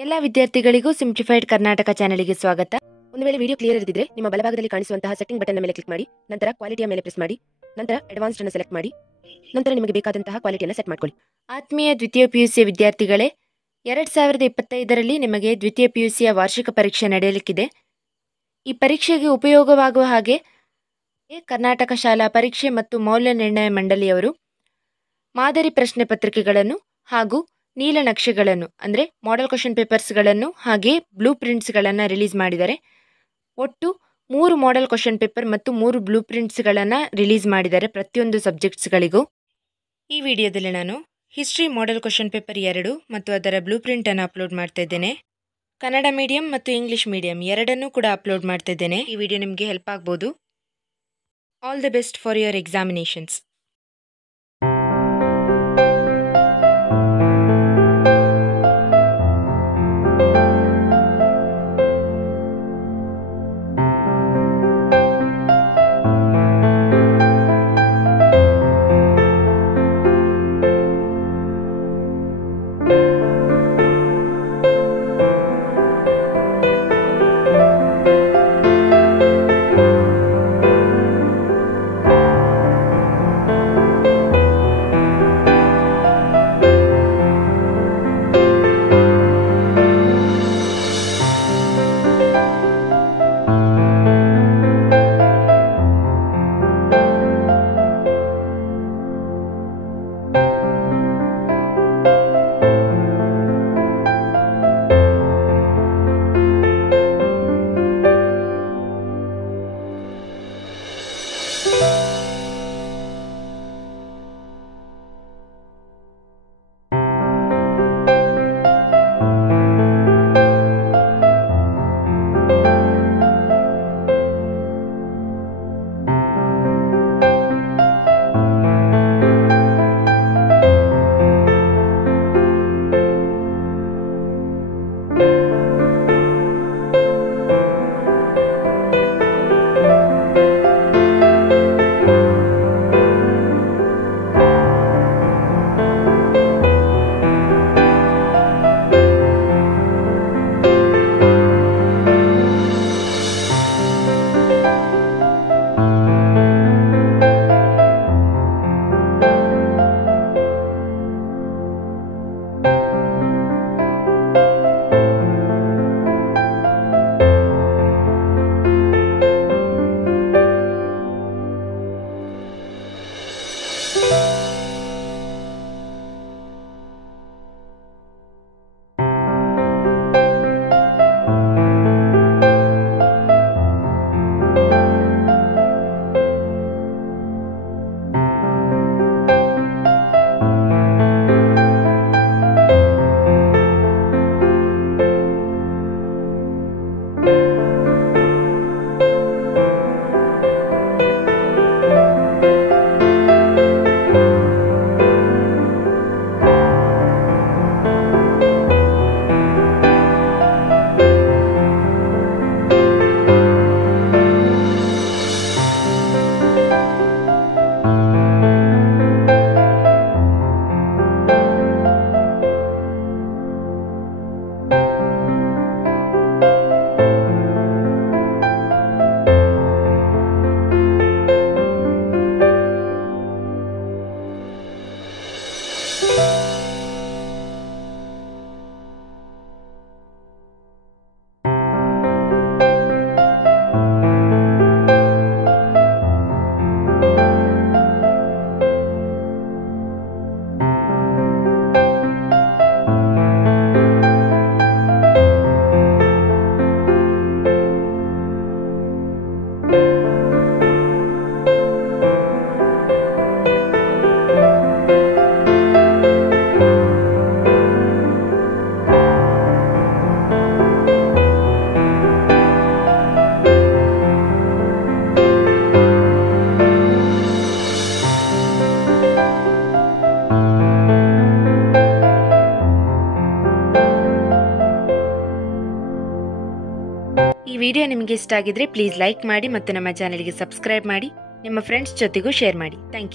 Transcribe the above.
ಎಲ್ಲ ವಿದ್ಯಾರ್ಥಿಗಳಿಗೂ ಸಿಂಪ್ಲಿಫೈಡ್ ಕರ್ನಾಟಕ ಚಾನೆಲ್ಗೆ ಸ್ವಾಗತ. ಒಂದು ವೇಳೆ ವಿಡಿಯೋ ಕ್ಲಿಯರ್ ಇದ್ದಿದ್ರೆ ನಿಮ್ಮ ಬಲಭಾಗದಲ್ಲಿ ಕಾಣಿಸುವಂತಹ ಸೆಟ್ಟಿಂಗ್ ಬಟನ್ ಮೇಲೆ ಕ್ಲಿಕ್ ಮಾಡಿ, ನಂತರ ಕ್ವಾಲಿಟಿಯ ಮೇಲೆ ಪ್ರೆಸ್ ಮಾಡಿ, ನಂತರ ಅಡ್ವಾನ್ಸ್ಡ್ ಅನ್ನು ಸೆಲೆಕ್ಟ್ ಮಾಡಿ, ನಂತರ ನಿಮಗೆ ಬೇಕಾದಂತಹ ಕ್ವಾಲಿಟಿಯನ್ನು ಸೆಟ್ ಮಾಡ್ಕೊಳ್ಳಿ. ಆತ್ಮೀಯ ದ್ವಿತೀಯ PUC ವಿದ್ಯಾರ್ಥಿಗಳೇ, 2025ರಲ್ಲಿ ನಿಮಗೆ ದ್ವಿತೀಯ PUCಯ ವಾರ್ಷಿಕ ಪರೀಕ್ಷೆ ನಡೆಯಲಿಕ್ಕಿದೆ. ಈ ಪರೀಕ್ಷೆಗೆ ಉಪಯೋಗವಾಗುವ ಹಾಗೆ ಕರ್ನಾಟಕ ಶಾಲಾ ಪರೀಕ್ಷೆ ಮತ್ತು ಮೌಲ್ಯ ನಿರ್ಣಯ ಮಂಡಳಿಯವರು ಮಾದರಿ ಪ್ರಶ್ನೆ ಪತ್ರಿಕೆಗಳನ್ನು ಹಾಗೂ ನೀಲನಕ್ಷೆಗಳನ್ನು ಅಂದರೆ ಮಾಡೆಲ್ ಕ್ವಶನ್ ಪೇಪರ್ಸ್ಗಳನ್ನು ಹಾಗೆ ಬ್ಲೂ ಪ್ರಿಂಟ್ಸ್ಗಳನ್ನು ರಿಲೀಸ್ ಮಾಡಿದ್ದಾರೆ. ಒಟ್ಟು 3 ಮಾಡೆಲ್ ಕ್ವಶನ್ ಪೇಪರ್ ಮತ್ತು 3 ಬ್ಲೂ ಪ್ರಿಂಟ್ಸ್ಗಳನ್ನು ರಿಲೀಸ್ ಮಾಡಿದ್ದಾರೆ ಪ್ರತಿಯೊಂದು ಸಬ್ಜೆಕ್ಟ್ಸ್ಗಳಿಗೂ. ಈ ವಿಡಿಯೋದಲ್ಲಿ ನಾನು ಹಿಸ್ಟ್ರಿ ಮಾಡೆಲ್ ಕ್ವಶನ್ ಪೇಪರ್ 2 ಮತ್ತು ಅದರ ಬ್ಲೂ ಪ್ರಿಂಟನ್ನು ಅಪ್ಲೋಡ್ ಮಾಡ್ತಾ ಇದ್ದೇನೆ. ಕನ್ನಡ ಮೀಡಿಯಂ ಮತ್ತು ಇಂಗ್ಲಿಷ್ ಮೀಡಿಯಂ ಎರಡನ್ನೂ ಕೂಡ ಅಪ್ಲೋಡ್ ಮಾಡ್ತಾ ಇದ್ದೇನೆ. ಈ ವಿಡಿಯೋ ನಿಮಗೆ ಹೆಲ್ಪ್ ಆಗ್ಬೋದು. All the best for your examinations. ಈ ವಿಡಿಯೋ ನಿಮಗೆ ಇಷ್ಟ ಆಗಿದ್ರೆ ಪ್ಲೀಸ್ ಲೈಕ್ ಮಾಡಿ ಮತ್ತು ನಮ್ಮ ಚಾನೆಲ್ಗೆ ಸಬ್ಸ್ಕ್ರೈಬ್ ಮಾಡಿ, ನಿಮ್ಮ ಫ್ರೆಂಡ್ಸ್ ಜೊತೆಗೂ ಶೇರ್ ಮಾಡಿ. Thank you.